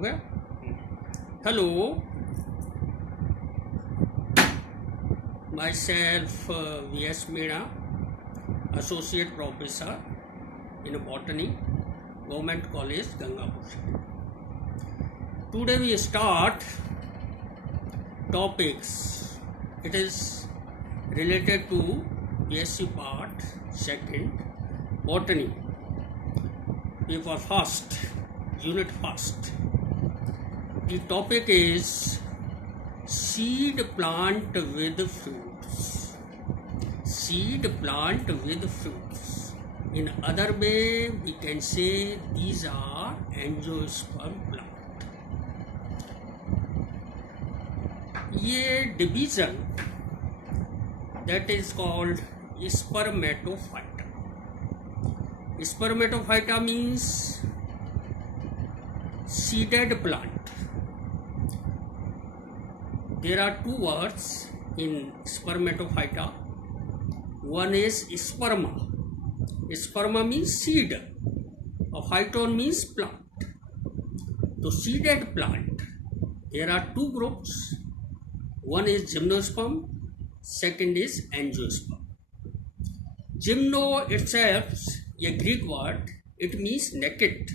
हो गया। Hello, myself VS Meena, associate professor in botany, government college Gangapur. Today we start topics. It is related to BSc part 2nd botany, paper 1st, unit 1st. The topic is seed plant with fruits. Seed plant with fruits. In other way we can say these are angiosperm plant. ये division that is called spermatophyta. Spermatophyta means seeded plant. There are two words in spermatophyta. One is sperma. Sperma means seed और phyton means plant. तो seeded plant, there are two groups. One is gymnosperm, second is angiosperm. Gymno itself, a Greek word, it means naked,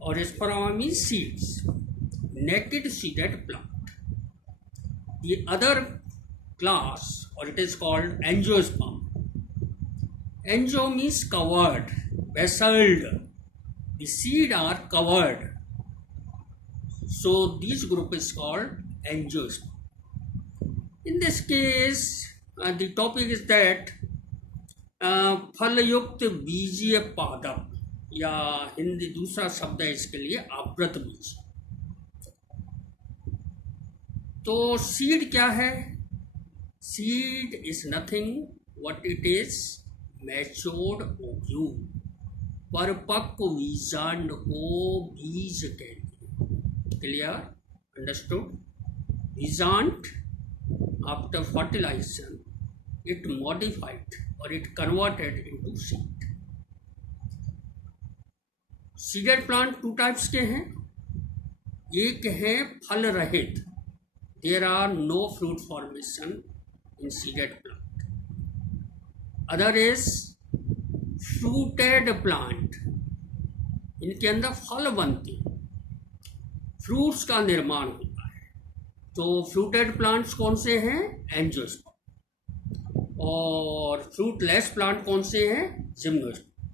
or sperma means seeds, naked seeded plant. The other class, or it is called angiosperm. Angio means covered, vesseled. The seed are covered. So this group is called angiosperm. In this case, the topic is that फलयुक्त बीजीय पादप, या हिंदी दूसरा शब्द है इसके लिए आवृत बीज. तो सीड क्या है? Seed is nothing what it is matured ovule. परिपक्व बीजांड को बीज कहते हैं. Clear? Understood? Bizant, after fertilization, it modified or it converted into seed. Seeded plant two types के हैं. एक है फल रहित. There are no fruit formation in seeded plant. Other is fruited plant. इनके अंदर फल बनते, फ्रूट्स का निर्माण होता. तो फ्रूटेड प्लांट्स कौन से हैं? एंजियोस्पर्म. और फ्रूटलेस प्लांट कौन से हैं? जिम्नोस्पर्म.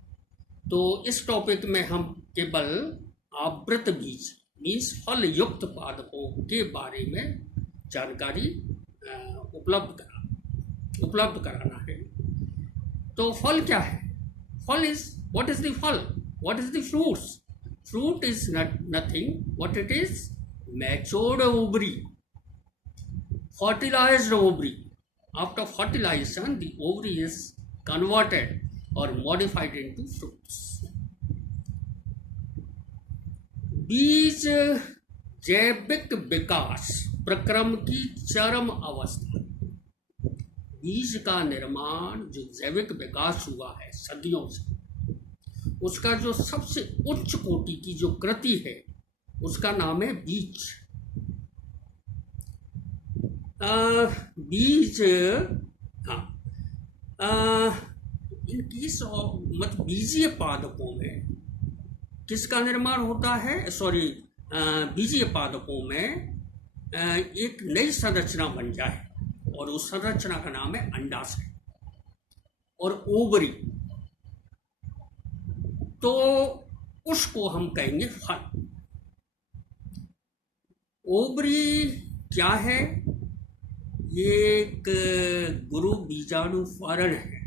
तो इस टॉपिक में हम केवल आवृत बीज मीन्स फल युक्त पादपों के बारे में जानकारी उपलब्ध कराना है. तो फल क्या है? फल इज, व्हाट इज द फल? What is the fruits? Fruit is nothing what it is matured ovary, fertilized ovary. After fertilization, the ovary is converted or modified into fruits. बीज जैविक विकास प्रक्रम की चरम अवस्था. बीज का निर्माण, जो जैविक विकास हुआ है सदियों से, उसका जो सबसे उच्च कोटि की जो कृति है उसका नाम है बीज. बीज, इनकी बीजीय पादपों में किसका निर्माण होता है? बीजीय पादपों में एक नई संरचना बन जाए और उस संरचना का नाम है अंडाशय और ओवरी. तो उसको हम कहेंगे फल. ओवरी क्या है? ये एक गुरु बीजाणुफरण है,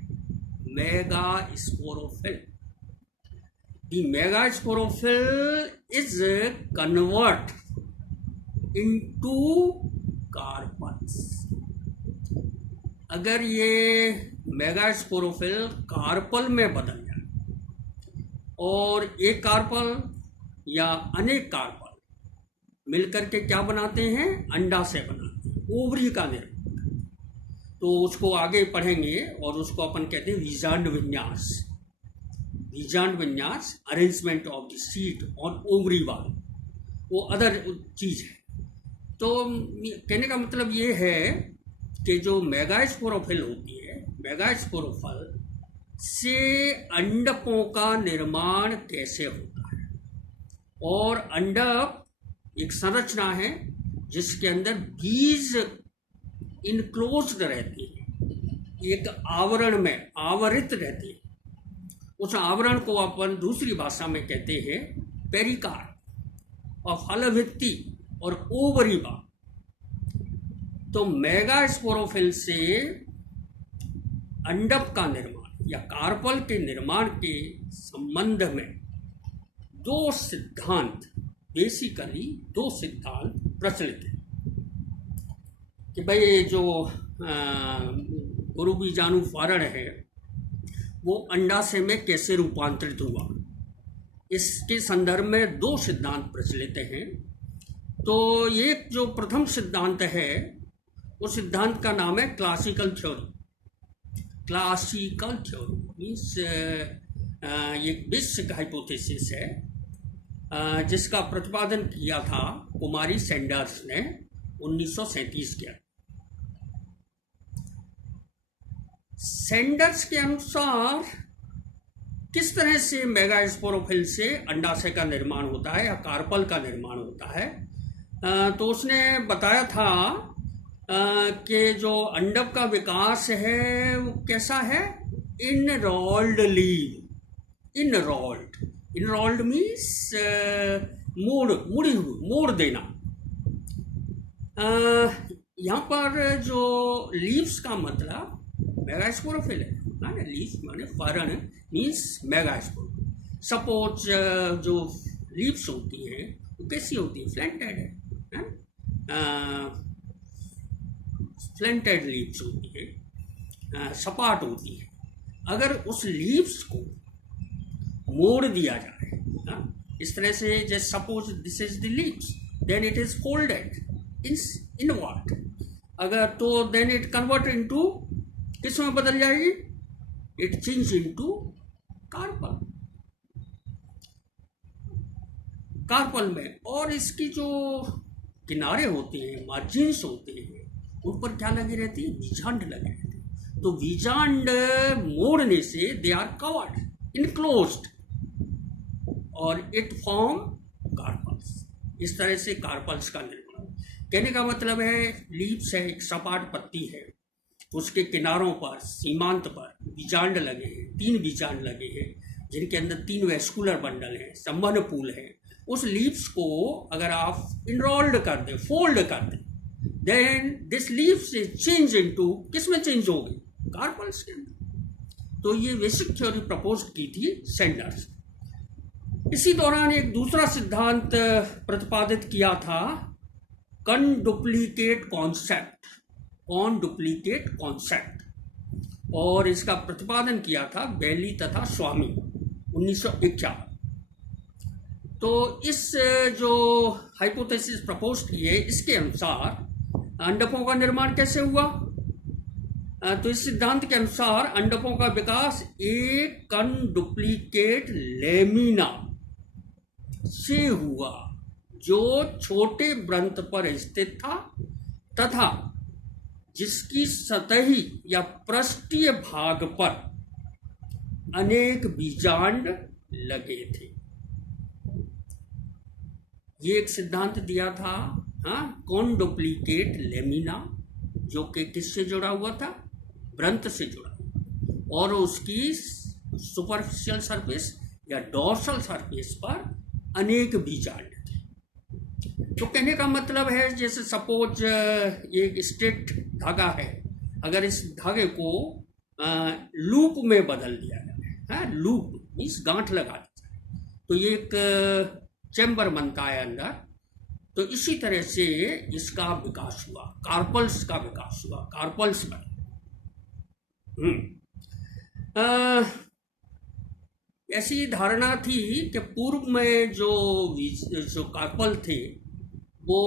megasporophyll. The megasporophyll is convert into carpels. अगर ये मेगास्पोरोफिल कार्पल में बदल जाए और एक कार्पल या अनेक कार्पल मिलकर के क्या बनाते हैं? अंडाशय बनाते हैं, ओवरी का निर्माण. तो उसको आगे पढ़ेंगे और उसको अपन कहते हैं बीजांड विन्यास. बीजांड विन्यास, arrangement of the seed on ovary wall, वो अदर चीज़ है। तो कहने का मतलब ये है कि जो मेगास्पोरोफिल होती है, मेगास्पोरोफिल से अंडकों का निर्माण कैसे होता है। और अंडक एक संरचना है जिसके अंदर बीज इनक्लोज्ड रहती है, एक आवरण में आवरित रहती है। उस आवरण को अपन दूसरी भाषा में कहते हैं पेरिकार्प और फलभित्ति और ओवरी भाग। तो मेगास्पोरोफिल से अंडक का निर्माण या कार्पल के निर्माण के संबंध में दो सिद्धांत, बेसिकली दो सिद्धांत प्रचलित हैं कि भाई जो गुरु बीजाणु फारण है वो अंडाशय में कैसे रूपांतरित हुआ, इसके संदर्भ में दो सिद्धांत प्रचलित हैं। तो एक जो प्रथम सिद्धांत है उस सिद्धांत का नाम है classical theory. Classical theory means ये बेसिक हाइपोथेसिस है जिसका प्रतिपादन किया था कुमारी सैंडर्स ने 1937 के। सैंडर्स के अनुसार किस तरह से मेगास्पोरोफिल से अंडाशय का निर्माण होता है या कार्पल का निर्माण होता है, तो उसने बताया था कि जो अंडक का विकास है वो कैसा है, इनरोल्ड लीव। इनरोल्ड मीन्स मोड़ देना। यहाँ पर जो लीव्स का मतलब मेगास्पोरोफिल है ना, लीव्स माने फरण मीन्स मेगास्पोरोफिल। सपोज जो लीव्स होती हैं वो कैसी होती है, फ्लैंटेड है, फ्लैंटेड लीव्स होती है, सपाट होती है। अगर उस लीव्स को मोड़ दिया जाए ना इस तरह से, जैसे suppose this is the leaves, then it is folded inward. अगर तो देन इट कन्वर्ट इनटू, किस में बदल जाएगी, इट चेंज इनटू कार्पल में। और इसकी जो किनारे होते हैं, मार्जिन्स होते हैं, उन पर क्या लगी रहती है, बीजांड लगे रहते हैं। तो बीजांड मोड़ने से दे आर कवर्ड, इनक्लोज्ड, और इट फॉर्म कार्पल्स। इस तरह से कार्पल्स का निर्माण। कहने का मतलब है लीव्स है, एक सपाट पत्ती है, उसके किनारों पर, सीमांत पर बीजांड लगे हैं, 3 बीजांड लगे हैं जिनके अंदर 3 वेस्कुलर बंडल हैं, संबंध पूल है। उस लीव्स को अगर आप इनरोल्ड कर दें, फोल्ड कर दें, then this leaves is change into, किस में चेंज होगी, कार्पल्स के अंदर। तो ये बेसिक थ्योरी प्रपोज की थी सैंडर्स। इसी दौरान एक दूसरा सिद्धांत प्रतिपादित किया था, कॉनडुप्लीकेट कॉन्सेप्ट, और इसका प्रतिपादन किया था बेली तथा स्वामी 1951। तो इस जो हाइपोथेसिस प्रपोज की है इसके अनुसार अंडकों का निर्माण कैसे हुआ, तो इस सिद्धांत के अनुसार अंडकों का विकास एक कॉनडुप्लीकेट लेमिना से हुआ जो छोटे व्रंत पर स्थित था तथा जिसकी सतही या पृष्ठीय भाग पर अनेक बीजांड लगे थे। ये एक सिद्धांत दिया था, कॉन्डुप्लीकेट लेमिना, जो कि किससे जुड़ा हुआ था, व्रंत से जुड़ा, और उसकी सुपरफिशियल सरफेस या डोर्सल सरफेस पर अनेक बीजांड थे। तो कहने का मतलब है जैसे सपोज एक स्ट्रेट धागा है, अगर इस धागे को लूप में बदल दिया जाए, लूप मीन्स गांठ लगा दी जाए, तो ये एक चैम्बर बनता है अंदर। तो इसी तरह से इसका विकास हुआ, कार्पल्स का विकास हुआ, कार्पल्स बने। ऐसी धारणा थी कि पूर्व में जो कार्पल थे वो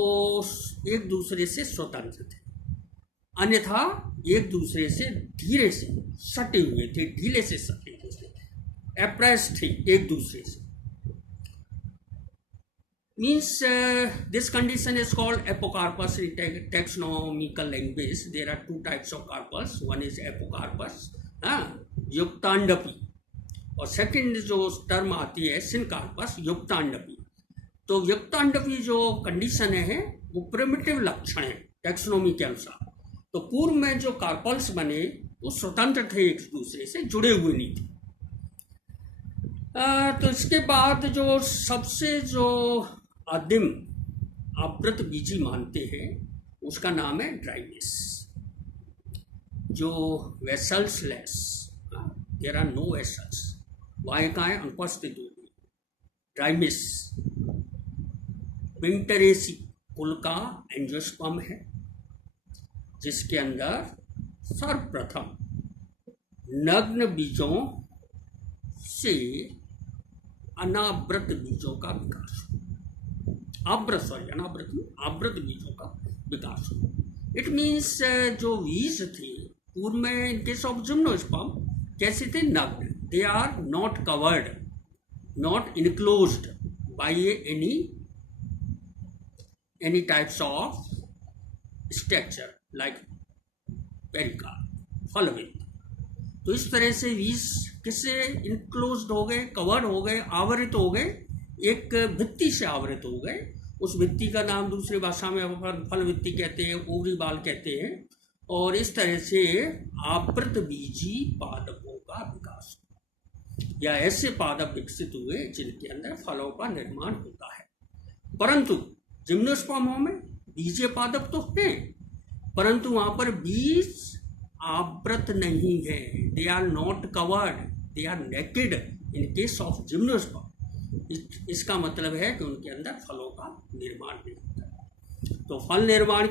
एक दूसरे से स्वतंत्र थे, अन्यथा एक दूसरे से धीरे से सटे हुए थे, ढीले से सटे हुए थे, अप्रेस थे एक दूसरे से। Means this condition is called apocarpus in taxonomical language. There are two types of carpus. One is apocarpus, युक्तांडपी, और सेकंड जो टर्म आती है सिनकार्पस, युक्तांडपी। तो युक्तांडपी जो कंडीशन है वो प्रिमिटिव लक्षण है टैक्सोनॉमी के अनुसार। तो पूर्व में जो कार्पल्स बने वो स्वतंत्र थे, एक दूसरे से जुड़े हुए नहीं थे। तो इसके बाद जो सबसे जो आदिम आवृत बीजी मानते हैं उसका नाम है ड्राइमिस, जो vessels less, there are no vessels, वाहिकाएं अनुपस्थित होगी। ड्राइमिस विंटरेसी कुल का एंजियोस्पर्म है, जिसके अंदर सर्वप्रथम नग्न बीजों से अनावृत बीजों का विकास हो, आवृत बीजों का विकास हो। इट मीन्स जो बीज थे पूर्व में इन केस ऑफ जिम्नोस्पर्म कैसे थे? नग्न, they are not covered, not enclosed by any types of structure like pericarp, फलवित। तो इस तरह से बीज किससे इनक्लोज्ड हो गए, कवर्ड हो गए, आवृत हो गए, एक भित्ति से आवृत हो गए। उस भित्ति का नाम दूसरी भाषा में फल भित्ति कहते हैं, ओवरी बाल कहते हैं। और इस तरह से आवृत बीजी पादपों का विकास या ऐसे पादप विकसित हुए जिनके अंदर फलों का निर्माण होता है। परंतु जिम्नोस्पर्मों में बीजीय पादप तो हैं, परंतु वहां पर बीज आवृत नहीं है, they are not covered, they are naked in case of gymnosperm. इसका मतलब है कि उनके अंदर फलों का निर्माण नहीं होता है। तो फल निर्माण के